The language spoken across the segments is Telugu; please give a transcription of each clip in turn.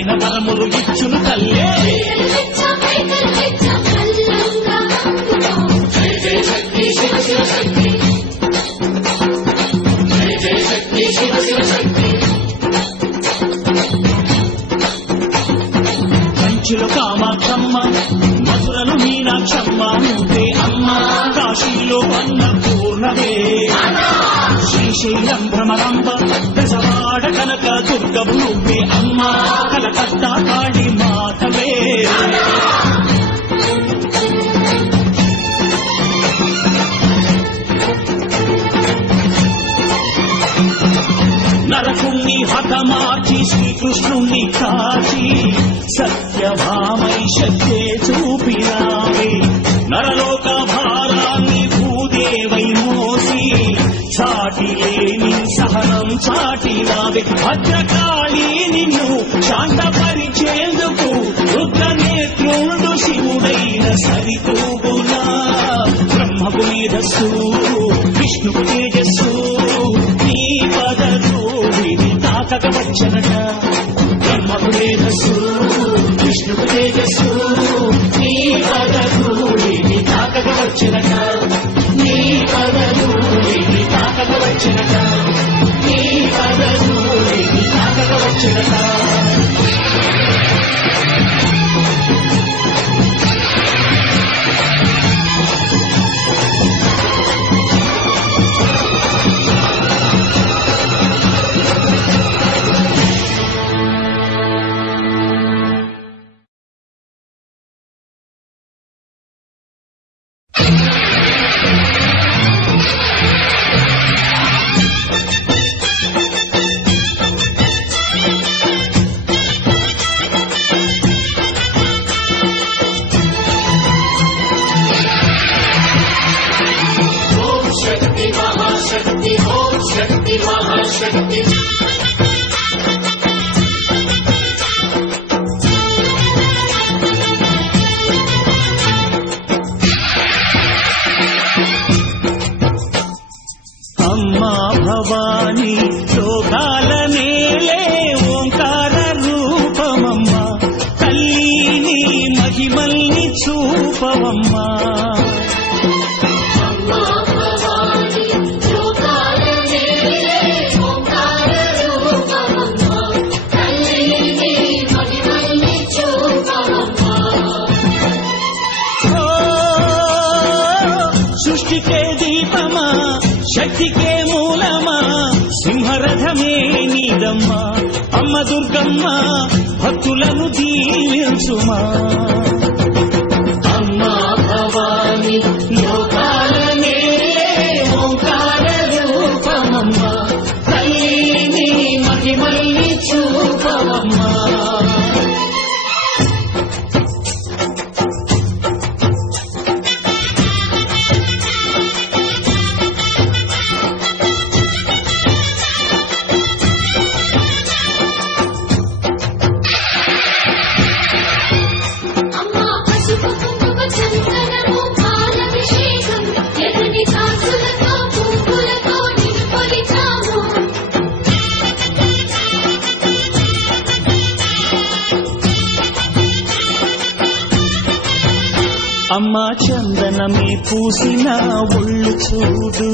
అడిగిన వరములు ఇచ్చును తల్లే. కంచిలో కామాక్షమ్మ, మధురలు మీనాక్షమ్మ నువ్వే అమ్మ. కాశీలో అన్నపూర్ణవే, శ్రీశైలం భ్రమరాంబ, దశవాడ కనక దుర్గవు నువ్వే అమ్మ. కలకత్తా కాళీ మాతవే. నరకుణ్ణి హతమార్చి శ్రీకృష్ణుణ్ణి కాచి సత్యభామై శక్తే చూపినావే. నరలోక భారాన్ని భూదేవై మోసి చాటి లేని సహనం చాటినావే. భద్రకాళి నిన్ను శాంతపరిచేందుకు రుద్రనేత్రుడు శివుడైన సరితూగునా. బ్రహ్మకు మేధస్సు, విష్ణుకు తేజస్సు, నీ పదధూళిని తాకక వచ్చనట. బ్రహ్మకు మేధస్సు, విష్ణుకు తేజస్సు, నీ పదధూళిని తాకక వచ్చనట. నీ పదధూళిని తాకక వచ్చనట. నీ పదధూళిని తాకక వచ్చనట. అమ్మా భవాని లోకాల నేలే ఓంకార రూపమమ్మ. తల్లిని మహిమల్ని చూపవమ్మా. సృష్టికే దీపమా, శక్తికే మూలమా, సింహరథమే నీదమ్మా. అమ్మ దుర్గమ్మ భక్తులను దీవించుమా. అమ్మా భవాని లోకాల నేలే ఓంకార రూపమమ్మ. తల్లిని మహిమల్ని చూపవమ్మా. అమ్మా చందనమే పూసిన ఒళ్ళు చూడు.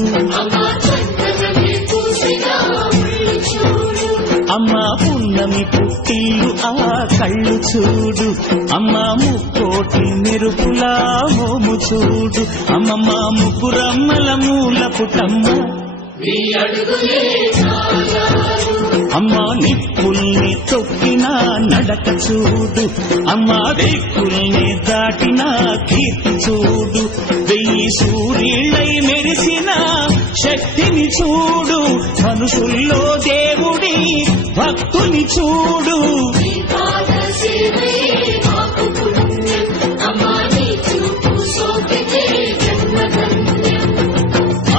అమ్మా పున్నమి పుట్టిల్లు ఆ కళ్ళు చూడు. అమ్మా ముక్కోటి మెరుపులా మోము చూడు. అమ్మమ్మ ముగ్గురమ్మల మూల పుటమ్మ. అమ్మా నిప్పుల్ని తొక్కిన నడక చూడు. అమ్మా దిక్కుల్ని దాటిన కీర్తి చూడు. 1000 సూర్యులై మెరిసిన శక్తిని చూడు. మనుషుల్లో దేవుడి భక్తుని చూడు.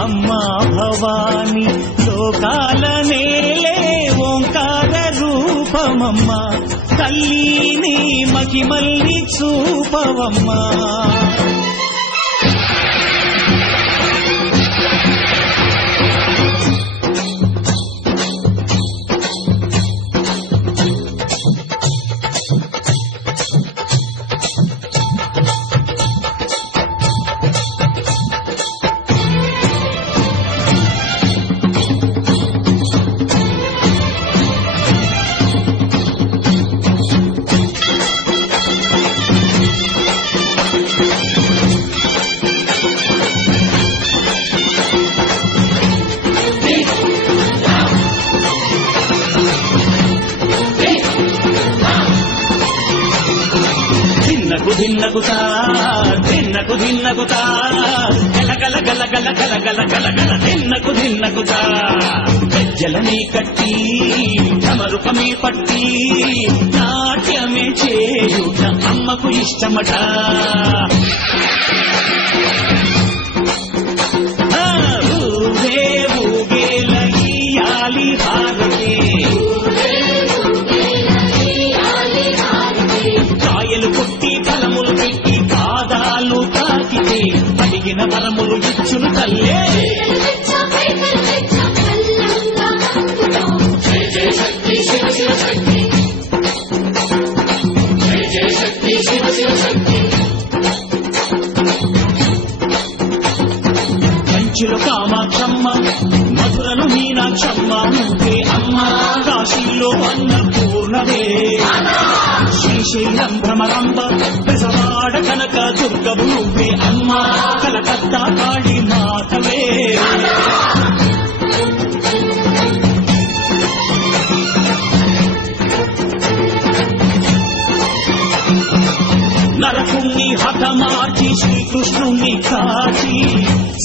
అమ్మా భవాని లోకాల నేలే ఓంకార రూపమమ్మ. తల్లిని మహిమల్ని చూపవమ్మా. దిన్నకుతా గల గల గల గల గల గల గల గల దిన్నకుతా గజ్జలనే కట్టి ఢమరుకమే పట్టి నాట్యమే చేయుట అమ్మకు ఇష్టమట. ఊగే ఊగేల ఇయ్యాలి హారతి, కాయలు కొట్టి ఫలములు పెట్టి పాదాలు తాకితే అడిగిన వరములు ఇచ్చును తల్లే. జయ జయ శక్తి శివ శివ శక్తి, జయ జయ శక్తి శివ శివ శక్తి. కంచిలో కామాక్షమ్మ, మధురను మీనాక్షమ్మ నువ్వే అమ్మ, కాశీలో అన్నపూర్ణవే, శ్రీశైలం భ్రమరంబ, బెజవాడ కనక దుర్గవు నువ్వే అమ్మ, కలకత్తా కాళీ మాతవే. నరకుణ్ణి హతమార్చి శ్రీకృష్ణుణ్ణి కాచి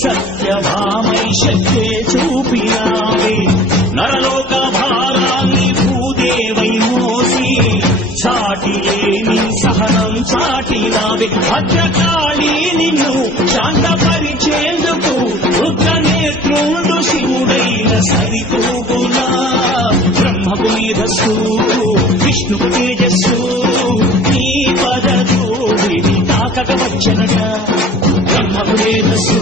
సత్యభామై శక్తే చూపినావే, నరలోక భారాన్ని భూదేవై మోసి చాటి లేని సహనం చాటినావే. భద్రకాళి నిన్ను శాంతపరిచేందుకు రుద్రనేత్రుండు శివుడైన సరితూగులా, బ్రహ్మకు మేధస్సు విష్ణుకు తేజస్సు నీ పదధూళిని తాకక వచ్చనట. బ్రహ్మకు మేధస్సు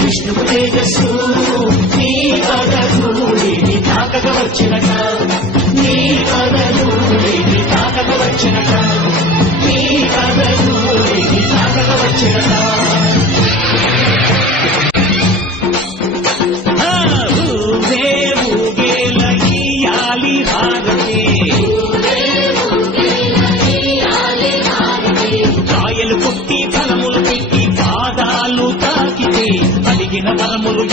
విష్ణుకు తేజస్సు నీ పదధూళిని తాకక వచ్చనట, నీ పదధూళిని తాకక వచ్చనట, నీ పదధూళిని తాకక వచ్చనట. ఊగే ఊగేల ఇయ్యాలి హారతి, కాయలు కొట్టి ఫలములు పెట్టి పాదాలు తాకితే అడిగిన వరములు